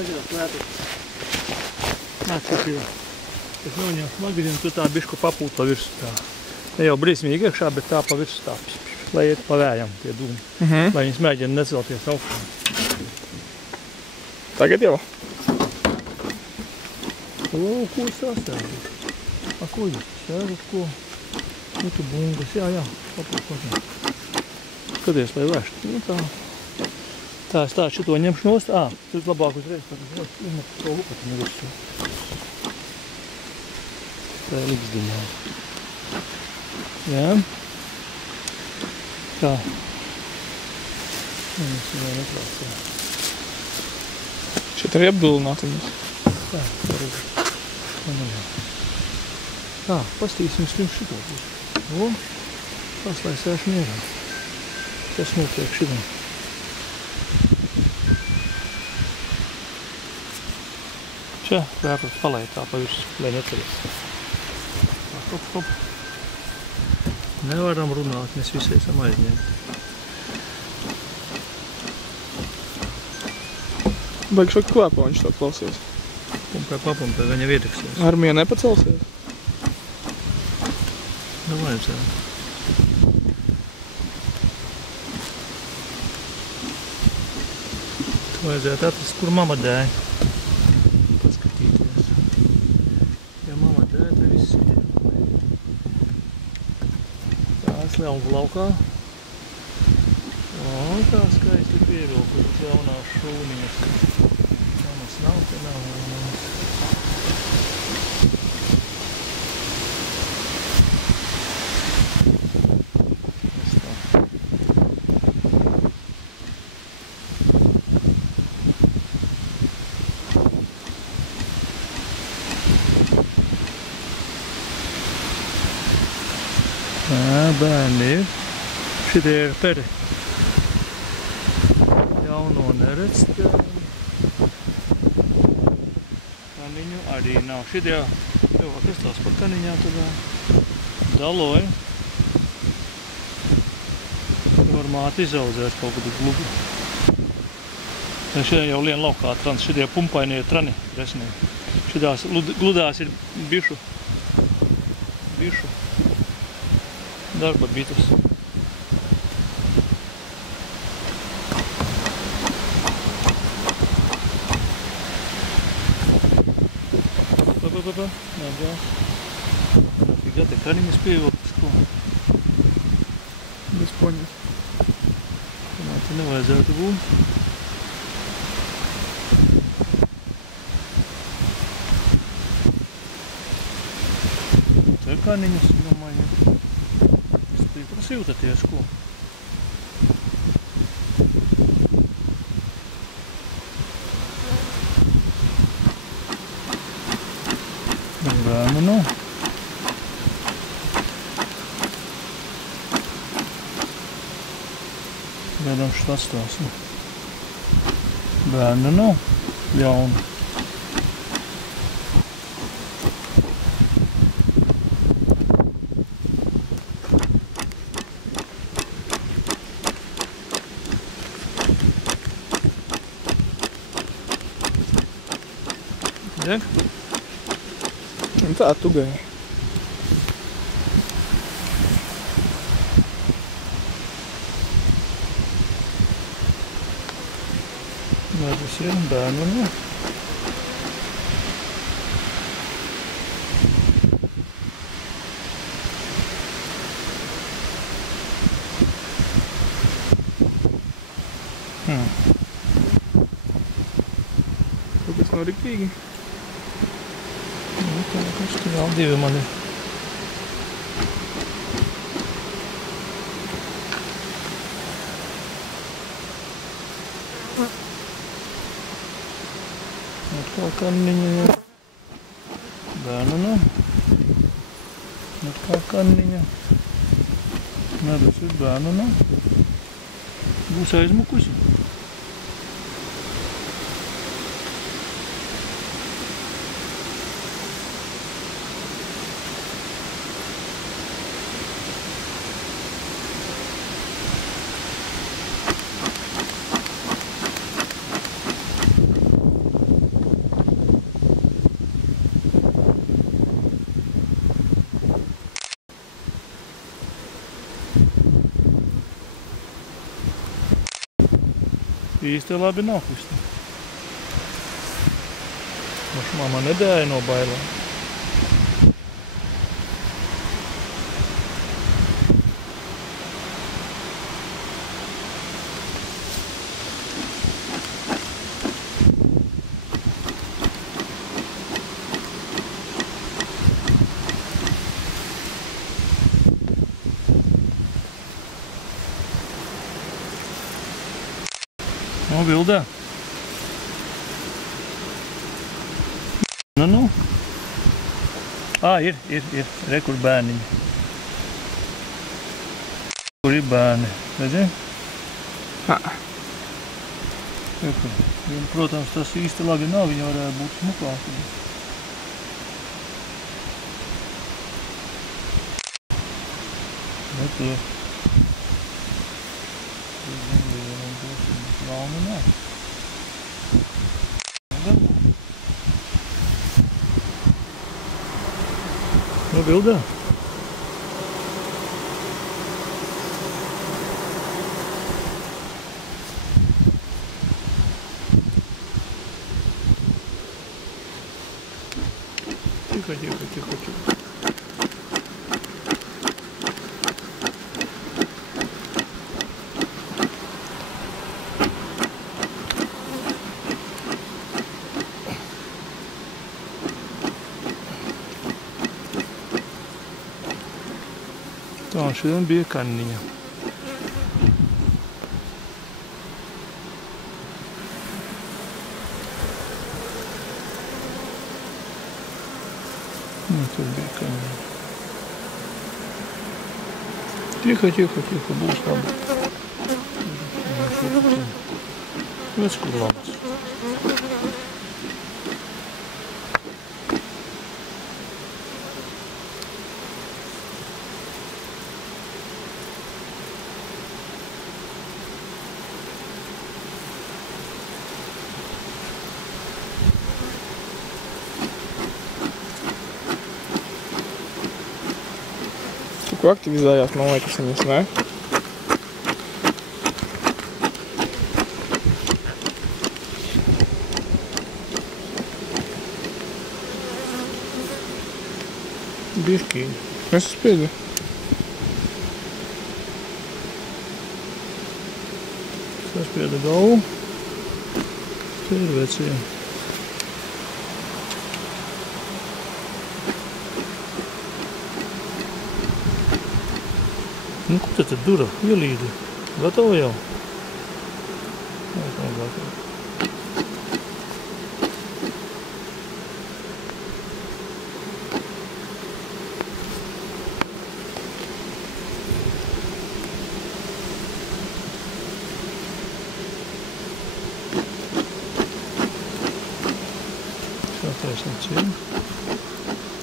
ežeras lētas. Nāc, es noņemu magazinu, tu tā bišku papūt pa virsu tā. Ne jau brīsmīgi iekšā, bet tā pa virsu tā, lai iet pa vējam tie dūmi. Lai viņas mēģina necelties augšā. Tagad jau? O, ko es sasēdu? A, ko jūs sēdat, ko? Nu, tu bungas, jā, papūt. Skaties, lai vēšt. Nu, tā. Tā, es tā šito ņemšu nost. Tu labāk uzreiz uzmet to lupatiņu virsū. Tā ir liksdiņā. Jā. Tā. Viņas jau netrācē. Šeit arī apdulināti viņas. Tā, tā, pastīsim pirms šito pusi. O, tas, lai sēž mierā. Tas notiek šitam. Čia, vērot palēt tā pa visu, lai neceļas. Hop. Nevaram runāt, mēs visi esam aizņemti. Baigi šo klēpo viņš tā klausies. Papumpē, viņa vietaksies. Armija nepacelsies? Nu, vajadzētu. Tu vajadzētu atrast, kur mama dēja. Paskatīties. Ja mama dēja, tad viss ir. Tā, es ļaunu laukā. O, tā skaisti pierokušas jaunās šūniņas. Mamas nav, te nav jaunās. Bērni ir. Šitie ir peri. Jauno neredz. Kaniņu arī nav. Šitie jau kristās par kaniņā tādā daloja. Var māti izaudzēt kaut kādu glugu. Šitie jau lien laukā trans. Šitie pumpainie trani resnī. Šitās gludās ir bišu darba bites. Nāģās. Tikai te kariņas pievilktas, ko? Bez poņas. Nā, te nevajadzētu būt. Te kariņas, domāju. Kas jūtaties, ko? Bērnu nav. Bērnam šit atstāsim. Bērnu nav. Ļauna. Jak? Un tā tugai. Vai tas ir bērnu nav? Kaut kas nav riktīgi. Tur vēl divi man ir. Atkal kaniņa jau. Bērnu nav. Atkal kaniņa. Nē, tas ir bērnu nav. Būs aizmukusi. Īsti labi nav Kristi. Mamma nedēja no bailēm. Nu, Vildā. Nu. Ir. Re, kur bērniņi. Kur ir bērni? Redzi? Protams, tas īsti labi nav, viņi varētu būt smukāki. Ne tie. Nu, Vildā. Тихо. Tā, šodien bija kanniņa. Tur bija kanniņa. Tiho, būs labi. Redz, kur labas. Tikko aktivizējās, man liekas, viņas, ne? Bišķīgi. Es spiedu. Saspieda galvu. Te ir vecie. Nu, ko tad dura? Ielīdi. Gatavo jau? Gatavo. Taisnīcība.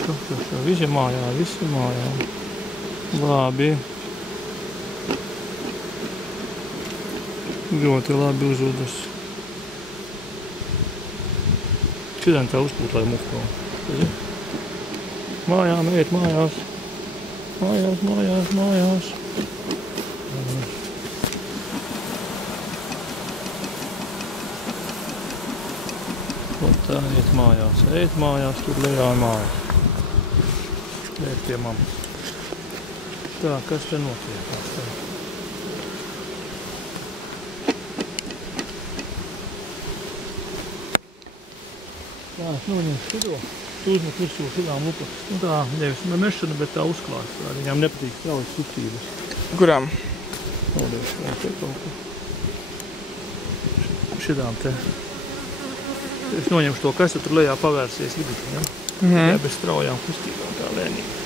Šo. Visi mājā. Labi. Ļoti labi uzūdas. Šodien tā uzpūt, lai muhko. Mājām, iet mājās. Mājās. Tā, iet mājās, tur lejā mājās. Iet pie mammas. Tā, kas te notiek? Tā, es noņemšu šito. Tu uzmet visu šitām lupas. Nu tā, nevis mešana, bet tā uzklās. Tā viņām nepatīk straujas sutības. Kurām? Paldies, vai te kaut ko. Šitām te. Es noņemšu to kastu, tur lejā pavērsies vidus, ja? Jā, bez straujām kustībām, tā lēnīgi.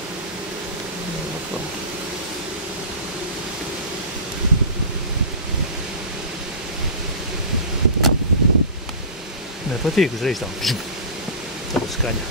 Nepatīk uzreiz tā. Tā būs skaņa.